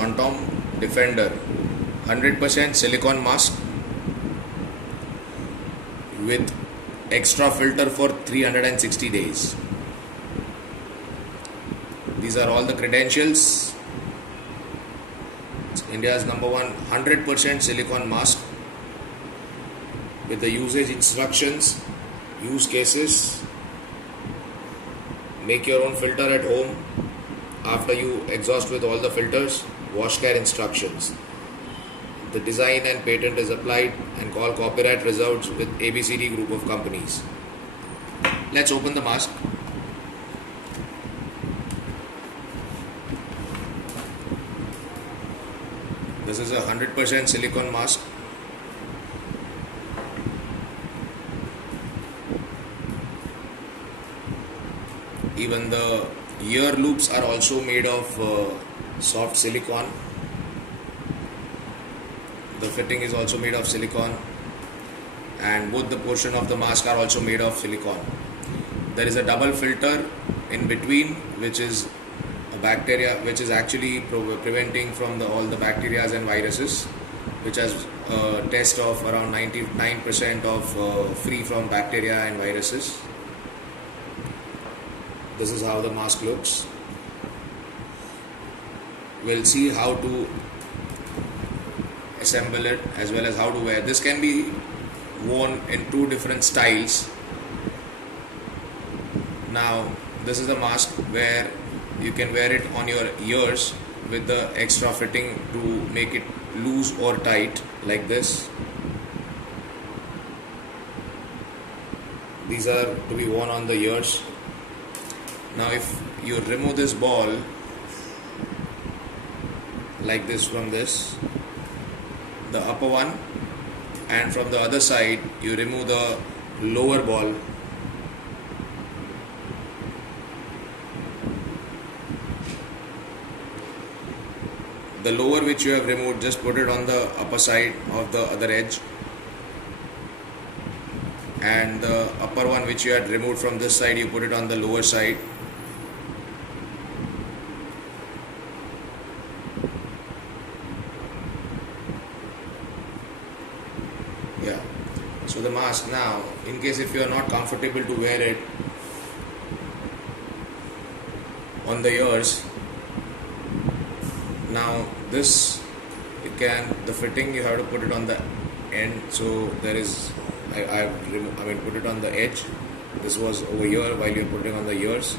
Quantum Defender 100% silicone mask with extra filter for 360 days. These are all the credentials. It's India's #1 100% silicone mask with the usage instructions, use cases. Make your own filter at home. After you exhaust with all the filters, wash care instructions. The design and patent is applied and call copyright reserved with ABCD group of companies. Let's open the mask. This is a 100% silicone mask. Even the ear loops are also made of soft silicone. The fitting is also made of silicone, and both the portion of the mask are also made of silicone. There is a double filter in between, which is a bacteria, which is actually preventing from all the bacteria and viruses, which has a test of around 99% of free from bacteria and viruses. This is how the mask looks. We'll see how to assemble it as well as how to wear. This can be worn in 2 different styles. Now, this is a mask where you can wear it on your ears with the extra fitting to make it loose or tight like this. These are to be worn on the ears. Now, if you remove this ball like this from this, the upper one, and from the other side you remove the lower ball. The lower which you have removed, just put it on the upper side of the other edge, and the upper one which you had removed from this side, you put it on the lower side. Yeah, so the mask now, in case if you are not comfortable to wear it on the ears, now this, the fitting you have to put it on the end. So there is, I put it on the edge. This was over here while you're putting on the ears,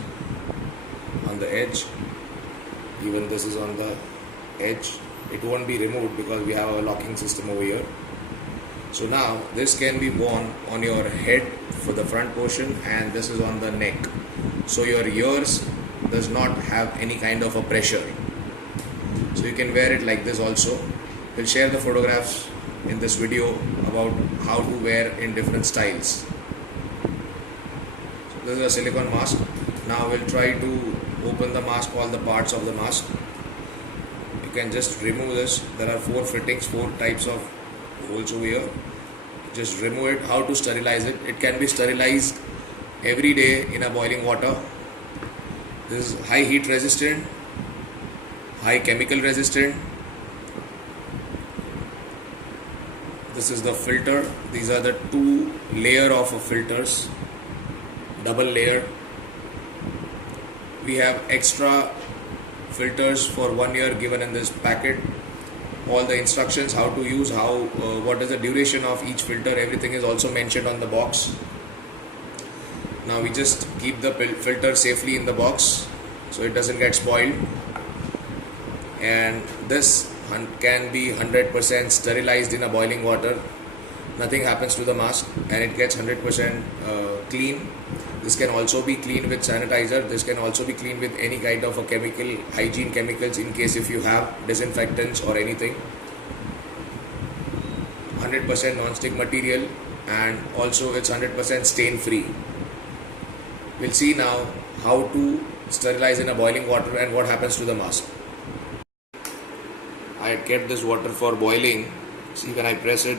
on the edge. Even this is on the edge. It won't be removed because we have a locking system over here. So now this can be worn on your head for the front portion, and this is on the neck. So your ears does not have any kind of a pressure. So you can wear it like this also. We'll share the photographs in this video about how to wear in different styles. So this is a silicone mask. Now we'll try to open the mask, all the parts of the mask. You can just remove this. There are 4 fittings, 4 types of holes over here. Just remove it. How to sterilize it? It can be sterilized every day in a boiling water. This is high heat resistant, high chemical resistant. This is the filter. These are the 2 layer of filters, double layer. We have extra filters for 1 year given in this packet. All the instructions, how to use, what is the duration of each filter, everything is also mentioned on the box. Now we just keep the filter safely in the box so it doesn't get spoiled. And this can be 100% sterilized in a boiling water. Nothing happens to the mask and it gets 100% clean. This can also be cleaned with sanitizer. This can also be cleaned with any kind of a chemical, hygiene chemicals in case if you have disinfectants or anything. 100% non-stick material, and also it's 100% stain free. We'll see now how to sterilize in a boiling water and what happens to the mask. I kept this water for boiling. See, when I press it,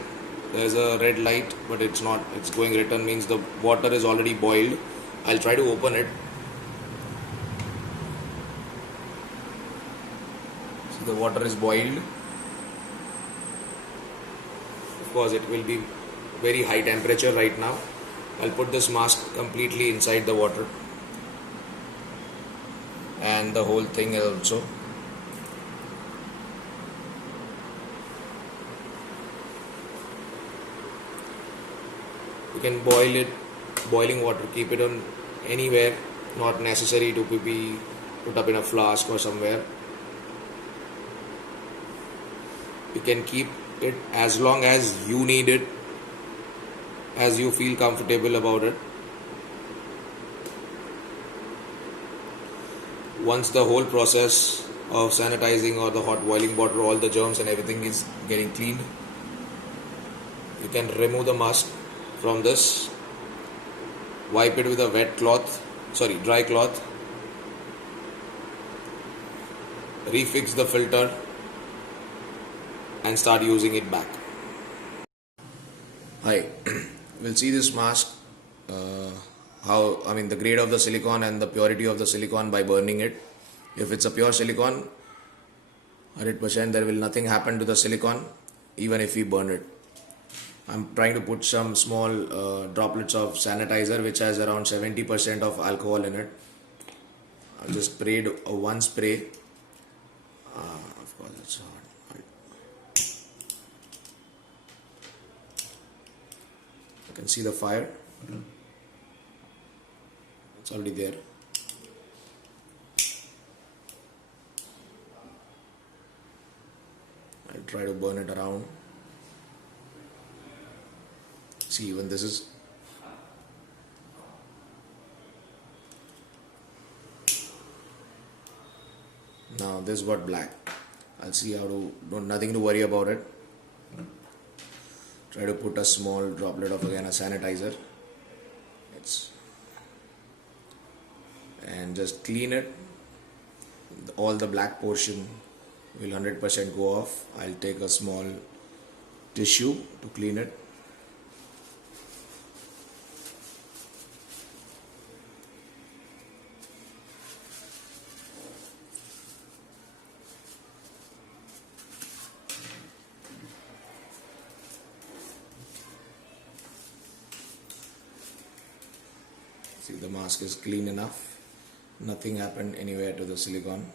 there's a red light, but it's not. It's going return, means the water is already boiled. I'll try to open it. The water is boiled. Of course, it will be very high temperature right now. I'll put this mask completely inside the water, and the whole thing also. You can boil it, boiling water, keep it on anywhere, not necessary to be put up in a flask or somewhere. You can keep it as long as you need it, as you feel comfortable about it. Once the whole process of sanitizing or the hot boiling water, all the germs and everything is getting cleaned, you can remove the mask from this, wipe it with a dry cloth, refix the filter and start using it back. Hi, we'll see this mask, the grade of the silicone and the purity of the silicone by burning it. If it's a pure silicone, 100% there will nothing happen to the silicone even if we burn it. I'm trying to put some small droplets of sanitizer which has around 70% of alcohol in it. I'll just sprayed one spray. Of course it's hard. You can see the fire. It's already there. I'll try to burn it around. See, even this is now this got black. I'll see how to nothing to worry about it. Try to put a small droplet of again a sanitizer. And just clean it. All the black portion will 100% go off. I'll take a small tissue to clean it. See, the mask is clean enough. Nothing happened anywhere to the silicone.